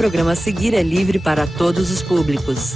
programa a seguir é livre para todos os públicos.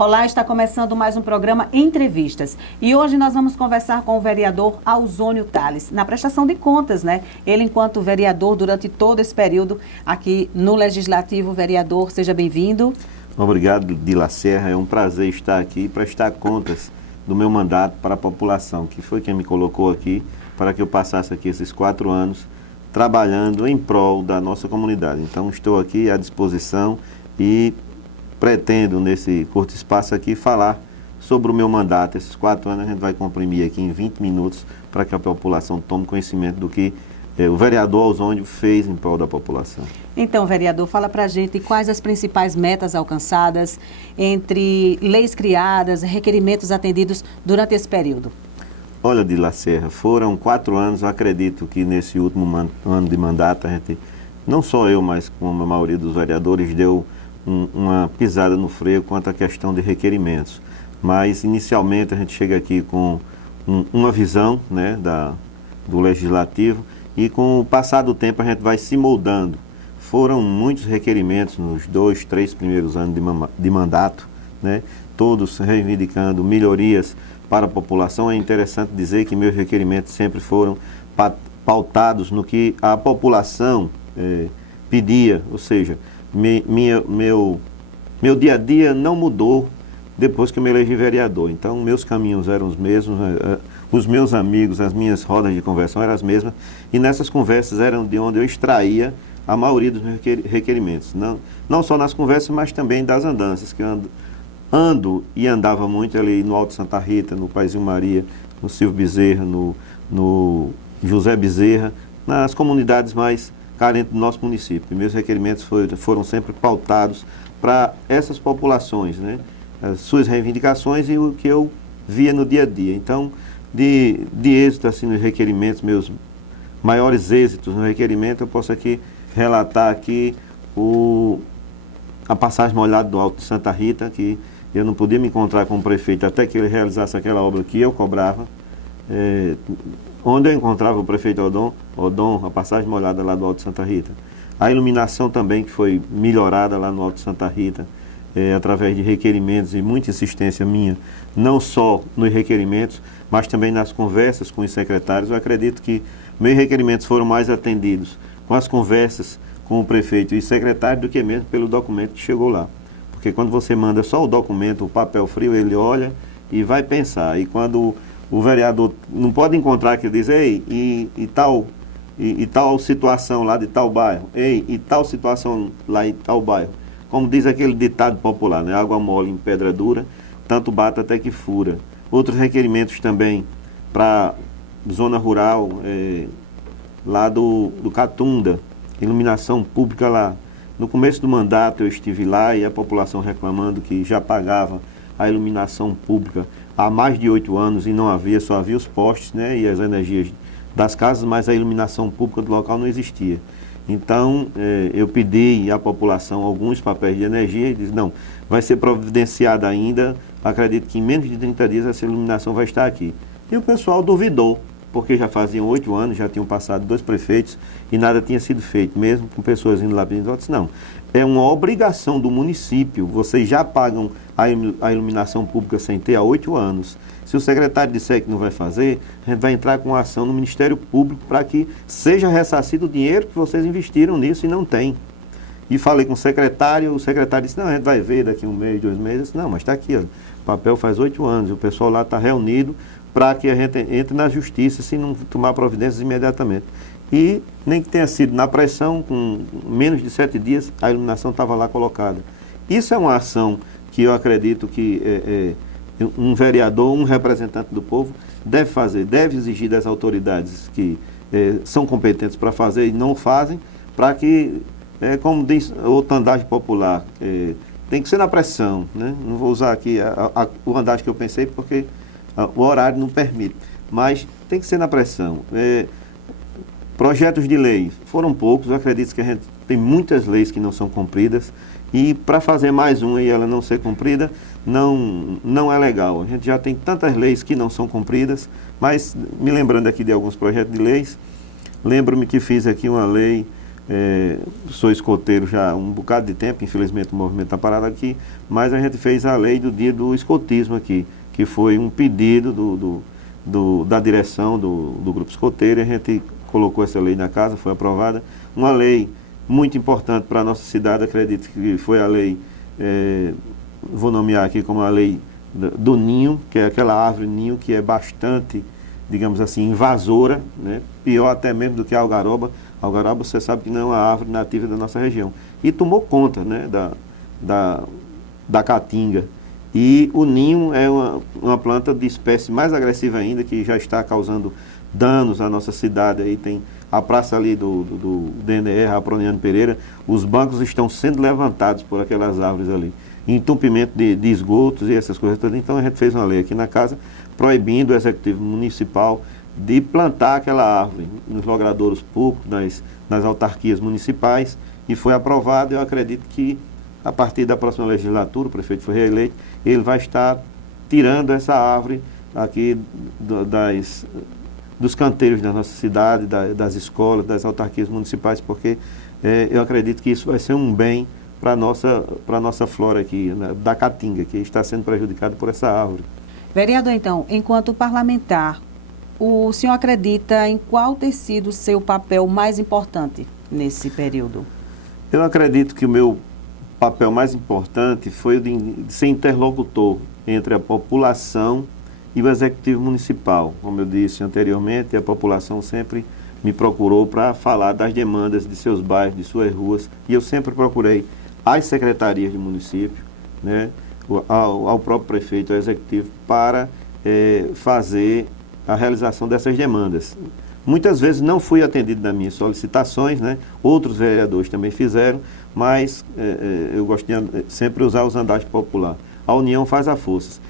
Olá, está começando mais um programa Entrevistas. E hoje nós vamos conversar com o vereador Ausônio Tales, na prestação de contas, né? Ele, enquanto vereador, durante todo esse período aqui no Legislativo. Vereador, seja bem-vindo. Obrigado, Dila Serra. É um prazer estar aqui e prestar contas do meu mandato para a população, que foi quem me colocou aqui para que eu passasse aqui esses 4 anos trabalhando em prol da nossa comunidade. Então, estou aqui à disposição e pretendo, nesse curto espaço aqui, falar sobre o meu mandato. Esses 4 anos a gente vai comprimir aqui em 20 minutos para que a população tome conhecimento do que o vereador Ausônio fez em prol da população. Então, vereador, fala para a gente quais as principais metas alcançadas entre leis criadas, requerimentos atendidos durante esse período. Olha, Dila Serra, foram 4 anos, eu acredito que nesse último ano de mandato, a gente, não só eu, mas como a maioria dos vereadores, deu uma pisada no freio quanto à questão de requerimentos. Mas, inicialmente, a gente chega aqui com uma visão, né, do Legislativo, e com o passar do tempo a gente vai se moldando. Foram muitos requerimentos nos 2, 3 primeiros anos de mandato, né, todos reivindicando melhorias para a população. É interessante dizer que meus requerimentos sempre foram pautados no que a população pedia, ou seja, meu dia a dia não mudou depois que eu me elegi vereador. Então, meus caminhos eram os mesmos, os meus amigos, as minhas rodas de conversão eram as mesmas, e nessas conversas eram de onde eu extraía a maioria dos meus requerimentos. Não só nas conversas, mas também das andanças, que eu ando e andava muito ali no Alto Santa Rita, no Paizinho Maria, no Silvio Bezerra, no José Bezerra, nas comunidades mais carentes do nosso município. Meus requerimentos foram sempre pautados para essas populações, né? As suas reivindicações e o que eu via no dia a dia. Então, de êxito assim, nos requerimentos, meus maiores êxitos no requerimento, eu posso aqui relatar aqui a passagem molhada do Alto de Santa Rita, que eu não podia me encontrar com o prefeito até que ele realizasse aquela obra que eu cobrava. Onde eu encontrava o prefeito Odon, a passagem molhada lá do Alto de Santa Rita. A iluminação também, que foi melhorada lá no Alto de Santa Rita, através de requerimentos e muita insistência minha, não só nos requerimentos, mas também nas conversas com os secretários. Eu acredito que meus requerimentos foram mais atendidos com as conversas com o prefeito e secretário do que mesmo pelo documento que chegou lá. Porque quando você manda só o documento, o papel frio, ele olha e vai pensar. E quando o vereador não pode encontrar que diz, ei, e tal situação lá de tal bairro, ei, e tal situação lá em tal bairro. Como diz aquele ditado popular, né? Água mole em pedra dura, tanto bate até que fura. Outros requerimentos também para zona rural, lá do Catunda, iluminação pública lá. No começo do mandato eu estive lá e a população reclamando que já pagava a iluminação pública há mais de 8 anos e não havia, só havia os postes, né, e as energias das casas, mas a iluminação pública do local não existia. Então, eu pedi à população alguns papéis de energia e disse, não, vai ser providenciada ainda, acredito que em menos de 30 dias essa iluminação vai estar aqui. E o pessoal duvidou, porque já faziam 8 anos, já tinham passado 2 prefeitos e nada tinha sido feito, mesmo com pessoas indo lá pedindo. Eu disse, não, é uma obrigação do município, vocês já pagam a iluminação pública sem ter há 8 anos. Se o secretário disser que não vai fazer, a gente vai entrar com ação no Ministério Público para que seja ressarcido o dinheiro que vocês investiram nisso e não tem. E falei com o secretário disse, não, a gente vai ver daqui 1 mês, 2 meses. Eu disse, não, mas está aqui, ó, o papel faz 8 anos, e o pessoal lá está reunido para que a gente entre na justiça se não tomar providências imediatamente. E nem que tenha sido na pressão, com menos de 7 dias, a iluminação estava lá colocada. Isso é uma ação que eu acredito que um vereador, um representante do povo deve fazer, deve exigir das autoridades que são competentes para fazer e não fazem, para que, como diz outra andagem popular, tem que ser na pressão, né? Não vou usar aqui o andagem que eu pensei porque o horário não permite, mas tem que ser na pressão. Projetos de lei foram poucos, eu acredito que a gente tem muitas leis que não são cumpridas, e para fazer mais uma e ela não ser cumprida, não é legal. A gente já tem tantas leis que não são cumpridas, mas me lembrando aqui de alguns projetos de leis, lembro-me que fiz aqui uma lei, sou escoteiro já há um bocado de tempo, infelizmente o movimento está parado aqui, mas a gente fez a lei do dia do escotismo aqui, que foi um pedido da direção do Grupo Escoteiro, e a gente colocou essa lei na casa, foi aprovada, uma lei muito importante para a nossa cidade, acredito que foi a lei, vou nomear aqui como a lei do ninho, que é aquela árvore ninho que é bastante, digamos assim, invasora, né? Pior até mesmo do que a algaroba. A algaroba, você sabe que não é uma árvore nativa da nossa região. E tomou conta, né, da caatinga. E o ninho é uma planta de espécie mais agressiva ainda, que já está causando danos à nossa cidade. Aí tem a praça ali do DNR, Aproniano Pereira, os bancos estão sendo levantados por aquelas árvores ali. Entupimento de esgotos e essas coisas todas. Então a gente fez uma lei aqui na casa proibindo o executivo municipal de plantar aquela árvore nos logradouros públicos, nas autarquias municipais, e foi aprovado. Eu acredito que a partir da próxima legislatura, o prefeito foi reeleito, ele vai estar tirando essa árvore aqui dos canteiros da nossa cidade, das escolas, das autarquias municipais, porque eu acredito que isso vai ser um bem para a nossa flora aqui, da caatinga, que está sendo prejudicada por essa árvore. Vereador, então, enquanto parlamentar, o senhor acredita em qual ter sido o seu papel mais importante nesse período? Eu acredito que o meu papel mais importante foi o de ser interlocutor entre a população e o executivo municipal. Como eu disse anteriormente, a população sempre me procurou para falar das demandas de seus bairros, de suas ruas, e eu sempre procurei as secretarias de município, né, ao próprio prefeito, ao executivo, para fazer a realização dessas demandas. Muitas vezes não fui atendido nas minhas solicitações, né? Outros vereadores também fizeram, mas eu gosto de sempre usar os andares popular. A união faz a força.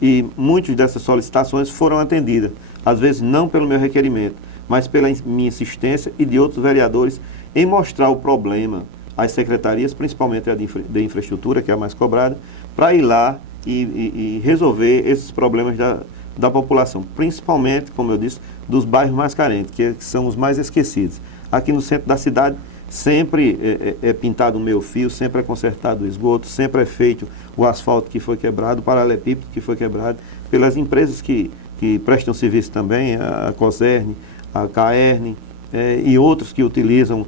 E muitas dessas solicitações foram atendidas, às vezes não pelo meu requerimento, mas pela minha insistência e de outros vereadores em mostrar o problema às secretarias, principalmente a de infraestrutura, que é a mais cobrada, para ir lá e resolver esses problemas da população, principalmente, como eu disse, dos bairros mais carentes, que são os mais esquecidos. Aqui no centro da cidade, sempre é pintado o meio-fio, sempre é consertado o esgoto, sempre é feito o asfalto que foi quebrado, o paralelepípedo que foi quebrado, pelas empresas que prestam serviço também, a COSERN, a CAERN, e outros que utilizam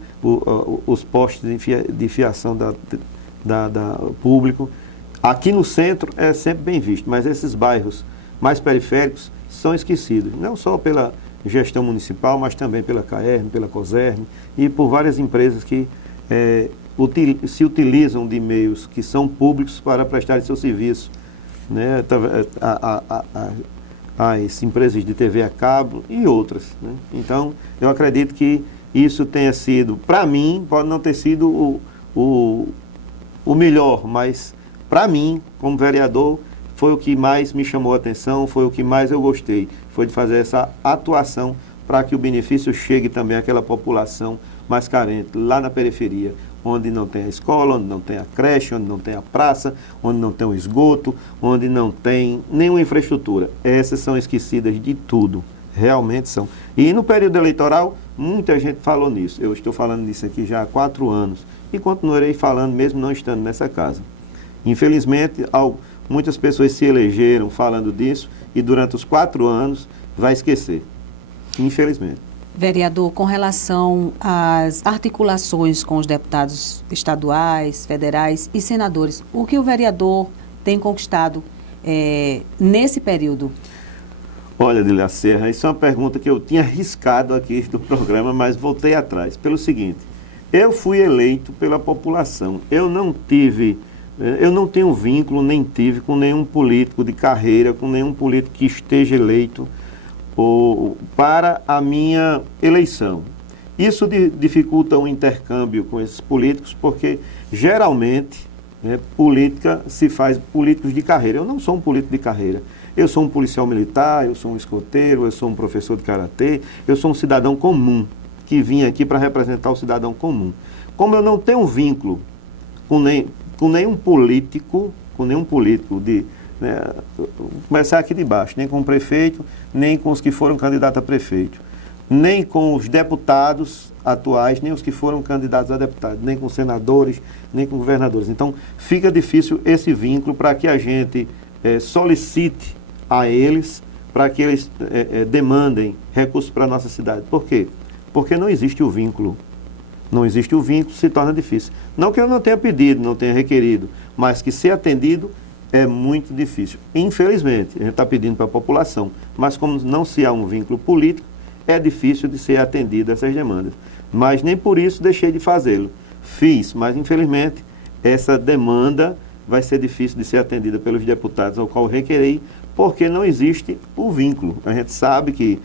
os postes de fiação da público. Aqui no centro é sempre bem visto, mas esses bairros mais periféricos são esquecidos, não só pela gestão municipal, mas também pela CAERN, pela COSERN e por várias empresas que se utilizam de meios que são públicos para prestar seu serviço, né? As empresas de TV a cabo e outras, né? Então, eu acredito que isso tenha sido, para mim, pode não ter sido o melhor, mas para mim, como vereador, foi o que mais me chamou a atenção, foi o que mais eu gostei, foi de fazer essa atuação para que o benefício chegue também àquela população mais carente, lá na periferia, onde não tem a escola, onde não tem a creche, onde não tem a praça, onde não tem o esgoto, onde não tem nenhuma infraestrutura. Essas são esquecidas de tudo, realmente são. E no período eleitoral, muita gente falou nisso. Eu estou falando disso aqui já há 4 anos e continuarei falando mesmo não estando nessa casa. Infelizmente, muitas pessoas se elegeram falando disso e durante os 4 anos vai esquecer, infelizmente. Vereador, com relação às articulações com os deputados estaduais, federais e senadores, o que o vereador tem conquistado nesse período? Olha, Adília Serra, isso é uma pergunta que eu tinha arriscado aqui do programa, mas voltei atrás. Pelo seguinte, eu fui eleito pela população, eu não tenho vínculo, nem tive com nenhum político de carreira, com nenhum político que esteja eleito para a minha eleição. Isso dificulta o intercâmbio com esses políticos, porque geralmente política se faz políticos de carreira. Eu não sou um político de carreira. Eu sou um policial militar, eu sou um escoteiro, eu sou um professor de karatê, eu sou um cidadão comum que vim aqui para representar o cidadão comum. Como eu não tenho um vínculo com nenhum político, né, vou começar aqui de baixo, nem com o prefeito, nem com os que foram candidatos a prefeito, nem com os deputados atuais, nem os que foram candidatos a deputados, nem com senadores, nem com governadores. Então, fica difícil esse vínculo para que a gente solicite a eles, para que eles demandem recursos para a nossa cidade. Por quê? Porque não existe o vínculo. Não existe o vínculo, se torna difícil. Não que eu não tenha pedido, não tenha requerido, mas que ser atendido é muito difícil. Infelizmente, a gente está pedindo para a população, mas como não se há um vínculo político, é difícil de ser atendido essas demandas. Mas nem por isso deixei de fazê-lo. Fiz, mas infelizmente essa demanda vai ser difícil de ser atendida pelos deputados ao qual requerei, porque não existe o vínculo. A gente sabe que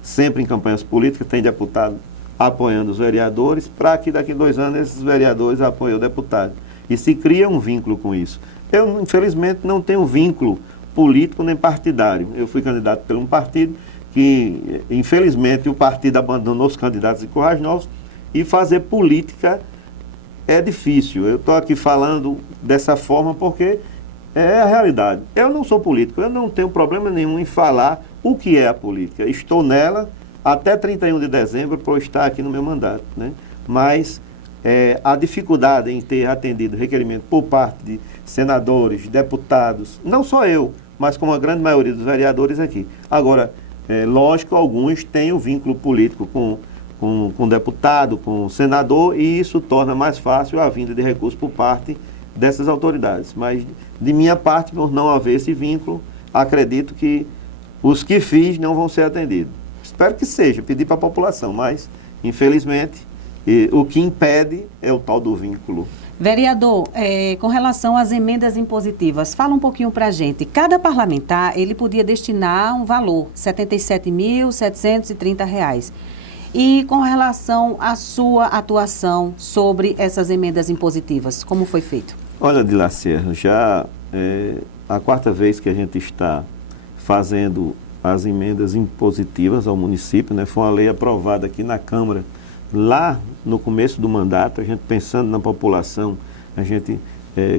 sempre em campanhas políticas tem deputado apoiando os vereadores, para que daqui a 2 anos esses vereadores apoiem o deputado. E se cria um vínculo com isso. Eu, infelizmente, não tenho vínculo político nem partidário. Eu fui candidato por um partido que, infelizmente, o partido abandonou os candidatos de Currais Novos, e fazer política é difícil. Eu estou aqui falando dessa forma porque é a realidade. Eu não sou político, eu não tenho problema nenhum em falar o que é a política. Estou nela até 31 de dezembro para eu estar aqui no meu mandato, né? Mas a dificuldade em ter atendido requerimento por parte de senadores, deputados, não só eu, mas como a grande maioria dos vereadores aqui. Agora, lógico, alguns têm o vínculo político com deputado, com senador, e isso torna mais fácil a vinda de recursos por parte dessas autoridades. Mas, de minha parte, por não haver esse vínculo, acredito que os que fiz não vão ser atendidos. Espero que seja, pedir para a população, mas, infelizmente, o que impede é o tal do vínculo. Vereador, com relação às emendas impositivas, fala um pouquinho para a gente. Cada parlamentar, ele podia destinar um valor, R$ 77.730. E com relação à sua atuação sobre essas emendas impositivas, como foi feito? Olha, Dilacerra, já a 4ª vez que a gente está fazendo as emendas impositivas ao município, né? Foi uma lei aprovada aqui na Câmara, lá no começo do mandato, a gente pensando na população, a gente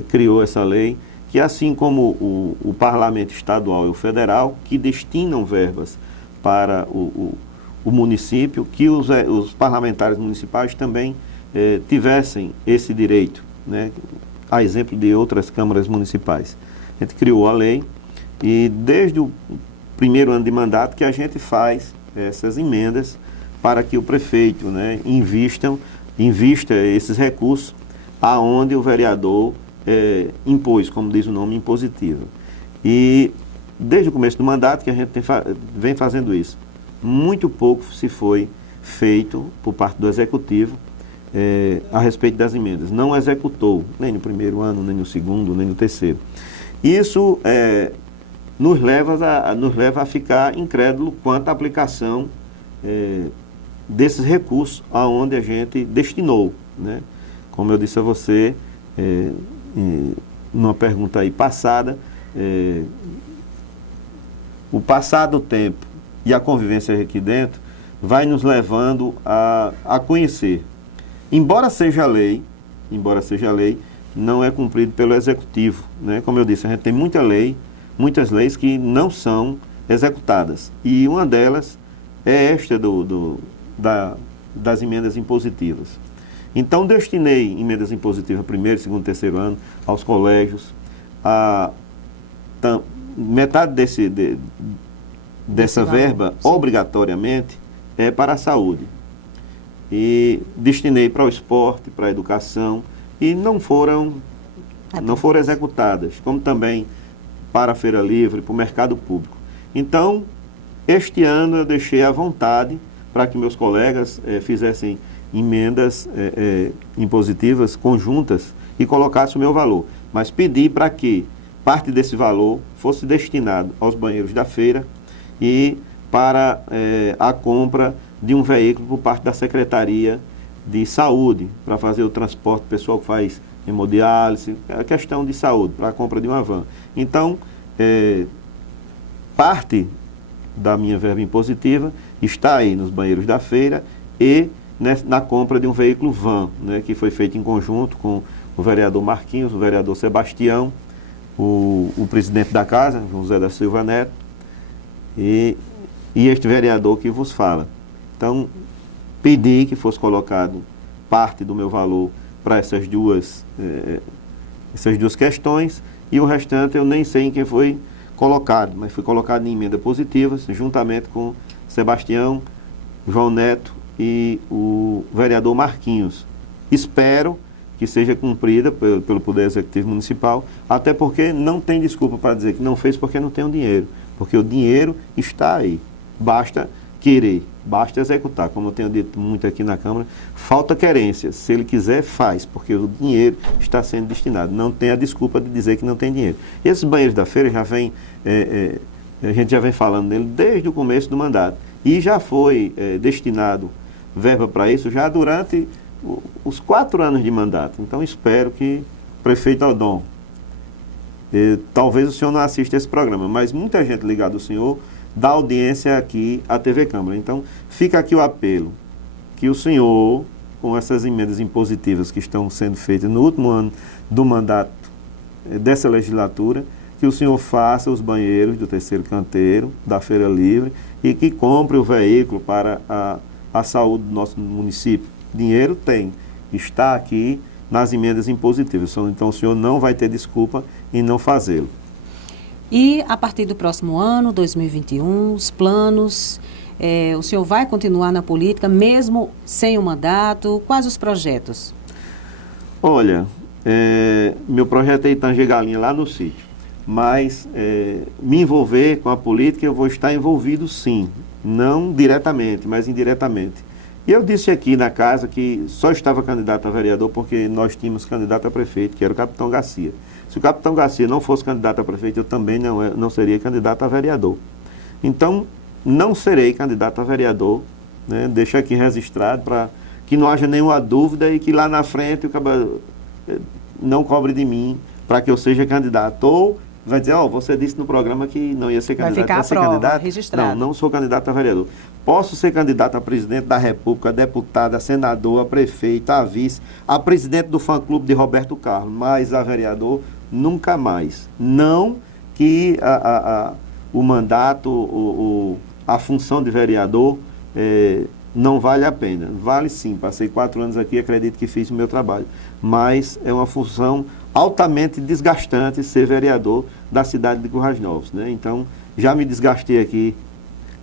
criou essa lei, que assim como o Parlamento Estadual e o Federal, que destinam verbas para o município, que os parlamentares municipais também tivessem esse direito, né? A exemplo de outras câmaras municipais. A gente criou a lei e desde o primeiro ano de mandato que a gente faz essas emendas para que o prefeito, né, invista esses recursos aonde o vereador impôs, como diz o nome, impositiva. E desde o começo do mandato que a gente vem fazendo isso. Muito pouco se foi feito por parte do Executivo a respeito das emendas. Não executou, nem no primeiro ano, nem no segundo, nem no terceiro. Isso nos leva a ficar incrédulo quanto à aplicação desses recursos aonde a gente destinou, né? Como eu disse a você, numa pergunta aí passada, o passar do tempo e a convivência aqui dentro vai nos levando a conhecer. Embora seja lei, não é cumprido pelo Executivo, né? Como eu disse, a gente tem muitas leis que não são executadas. E uma delas é esta das emendas impositivas. Então, destinei emendas impositivas primeiro, segundo, terceiro ano aos colégios. Metade dessa verba, sim, obrigatoriamente, é para a saúde. E destinei para o esporte, para a educação, e não foram executadas, como também para a Feira Livre, para o mercado público. Então, este ano eu deixei à vontade para que meus colegas fizessem emendas impositivas conjuntas e colocassem o meu valor. Mas pedi para que parte desse valor fosse destinado aos banheiros da feira e para a compra de um veículo por parte da Secretaria de Saúde, para fazer o transporte pessoal que faz hemodiálise, a questão de saúde, para a compra de uma van. Então, parte da minha verba impositiva está aí nos banheiros da feira e na compra de um veículo van, né, que foi feito em conjunto com o vereador Marquinhos, o vereador Sebastião, o presidente da casa, José da Silva Neto, e este vereador que vos fala. Então, pedi que fosse colocado parte do meu valor para essas duas questões, e o restante eu nem sei em quem foi colocado, mas foi colocado em emenda positiva, juntamente com Sebastião, João Neto e o vereador Marquinhos. Espero que seja cumprida pelo Poder Executivo Municipal, até porque não tem desculpa para dizer que não fez porque não tem o dinheiro, porque o dinheiro está aí, basta querer, basta executar. Como eu tenho dito muito aqui na Câmara, falta querência, se ele quiser faz, porque o dinheiro está sendo destinado, não tem a desculpa de dizer que não tem dinheiro. E esses banheiros da feira já vem, a gente já vem falando nele desde o começo do mandato, e já foi destinado verba para isso já durante os 4 anos de mandato. Então espero que o prefeito Odon, talvez o senhor não assista esse programa, mas muita gente ligada ao senhor dá audiência aqui à TV Câmara. Então fica aqui o apelo, que o senhor, com essas emendas impositivas que estão sendo feitas no último ano do mandato dessa legislatura, que o senhor faça os banheiros do terceiro canteiro, da Feira Livre, e que compre o veículo para a saúde do nosso município. Dinheiro tem, está aqui nas emendas impositivas, então o senhor não vai ter desculpa em não fazê-lo. E a partir do próximo ano, 2021, os planos, o senhor vai continuar na política mesmo sem o mandato? Quais os projetos? Olha, meu projeto é Itanje Galinha, lá no sítio, mas me envolver com a política eu vou estar envolvido sim, não diretamente, mas indiretamente. E eu disse aqui na casa que só estava candidato a vereador porque nós tínhamos candidato a prefeito, que era o Capitão Garcia. Se o Capitão Garcia não fosse candidato a prefeito, eu também não seria candidato a vereador. Então, não serei candidato a vereador, né? Deixo aqui registrado para que não haja nenhuma dúvida e que lá na frente o cabelo não cobre de mim para que eu seja candidato. Ou vai dizer, você disse no programa que não ia ser candidato. Vai ficar a prova, registrado. Não sou candidato a vereador. Posso ser candidato a presidente da República, a deputada, a senador, a prefeita, a vice, a presidente do fã-clube de Roberto Carlos, mas a vereador nunca mais. Não que o mandato, a função de vereador não vale a pena. Vale sim, passei 4 anos aqui, acredito que fiz o meu trabalho, mas é uma função altamente desgastante ser vereador da cidade de Currais Novos, né? Então, já me desgastei aqui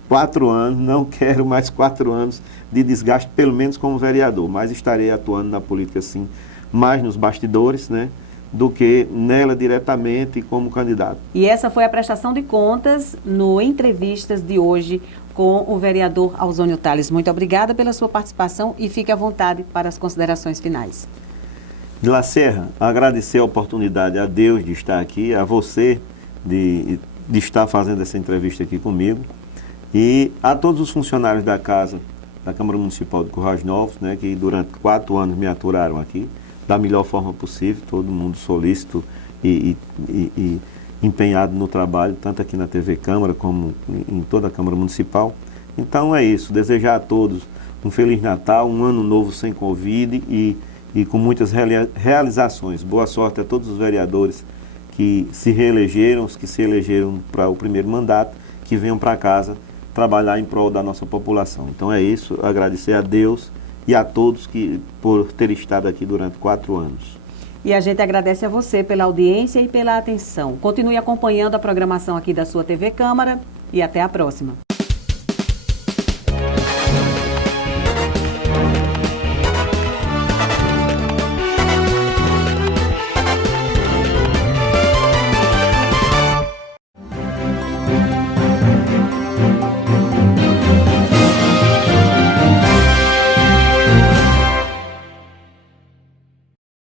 4 anos, não quero mais 4 anos de desgaste, pelo menos como vereador, mas estarei atuando na política sim, mais nos bastidores, né, do que nela diretamente como candidato. E essa foi a prestação de contas no Entrevistas de hoje com o vereador Ausônio Tales. Muito obrigada pela sua participação e fique à vontade para as considerações finais. De La Serra, agradecer a oportunidade a Deus de estar aqui, a você de estar fazendo essa entrevista aqui comigo, e a todos os funcionários da casa, da Câmara Municipal de Currais Novos, né, que durante 4 anos me aturaram aqui, da melhor forma possível, todo mundo solícito e empenhado no trabalho, tanto aqui na TV Câmara como em toda a Câmara Municipal. Então é isso, desejar a todos um Feliz Natal, um ano novo sem Covid e com muitas realizações. Boa sorte a todos os vereadores que se reelegeram, os que se elegeram para o primeiro mandato, que venham para casa trabalhar em prol da nossa população. Então é isso, agradecer a Deus e a todos por ter estado aqui durante 4 anos. E a gente agradece a você pela audiência e pela atenção. Continue acompanhando a programação aqui da sua TV Câmara e até a próxima.